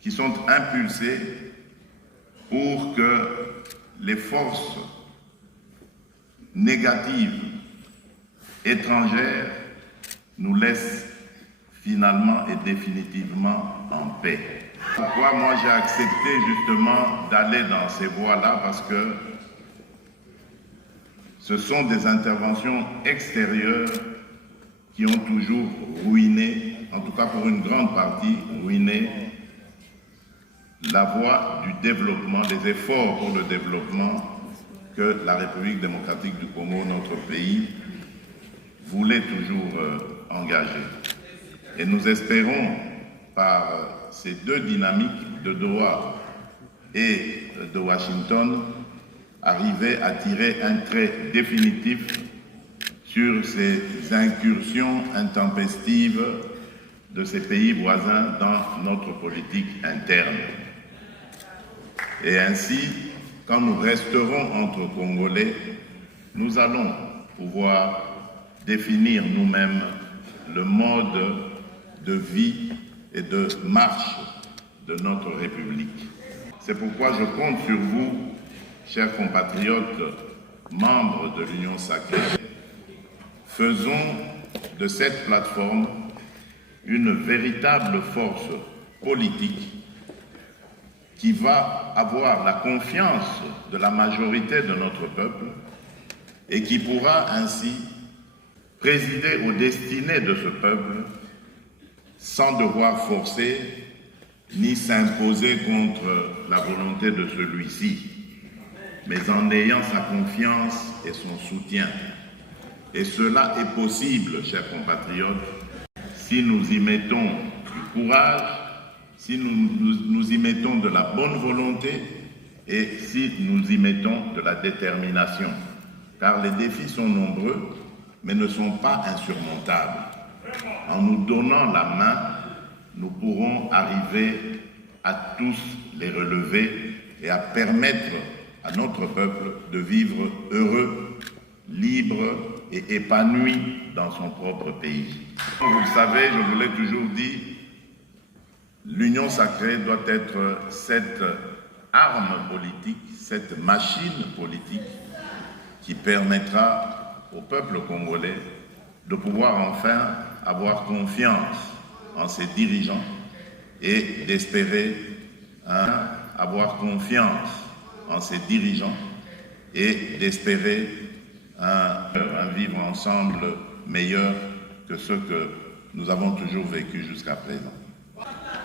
qui sont impulsés pour que les forces négatives étrangères nous laissent finalement et définitivement en paix. Pourquoi moi j'ai accepté justement d'aller dans ces voies-là? Parce que ce sont des interventions extérieures qui ont toujours ruiné, en tout cas pour une grande partie, ruiné la voie du développement, les efforts pour le développement que la République démocratique du Congo, notre pays, voulait toujours engager. Et nous espérons, par ces deux dynamiques de Doha et de Washington, arriver à tirer un trait définitif sur ces incursions intempestives de ces pays voisins dans notre politique interne. Et ainsi, quand nous resterons entre Congolais, nous allons pouvoir définir nous-mêmes le mode de vie et de marche de notre République. C'est pourquoi je compte sur vous, chers compatriotes, membres de l'Union sacrée. Faisons de cette plateforme une véritable force politique qui va avoir la confiance de la majorité de notre peuple et qui pourra ainsi présider aux destinées de ce peuple sans devoir forcer ni s'imposer contre la volonté de celui-ci, mais en ayant sa confiance et son soutien. Et cela est possible, chers compatriotes, si nous y mettons du courage, si nous y mettons de la bonne volonté et si nous y mettons de la détermination. Car les défis sont nombreux, mais ne sont pas insurmontables. En nous donnant la main, nous pourrons arriver à tous les relever et à permettre à notre peuple de vivre heureux, libre et épanoui dans son propre pays. Comme vous le savez, je vous l'ai toujours dit, l'Union sacrée doit être cette arme politique, cette machine politique qui permettra au peuple congolais de pouvoir enfin avoir confiance en ses dirigeants et d'espérer avoir confiance en ses dirigeants et d'espérer un vivre ensemble meilleur que ce que nous avons toujours vécu jusqu'à présent.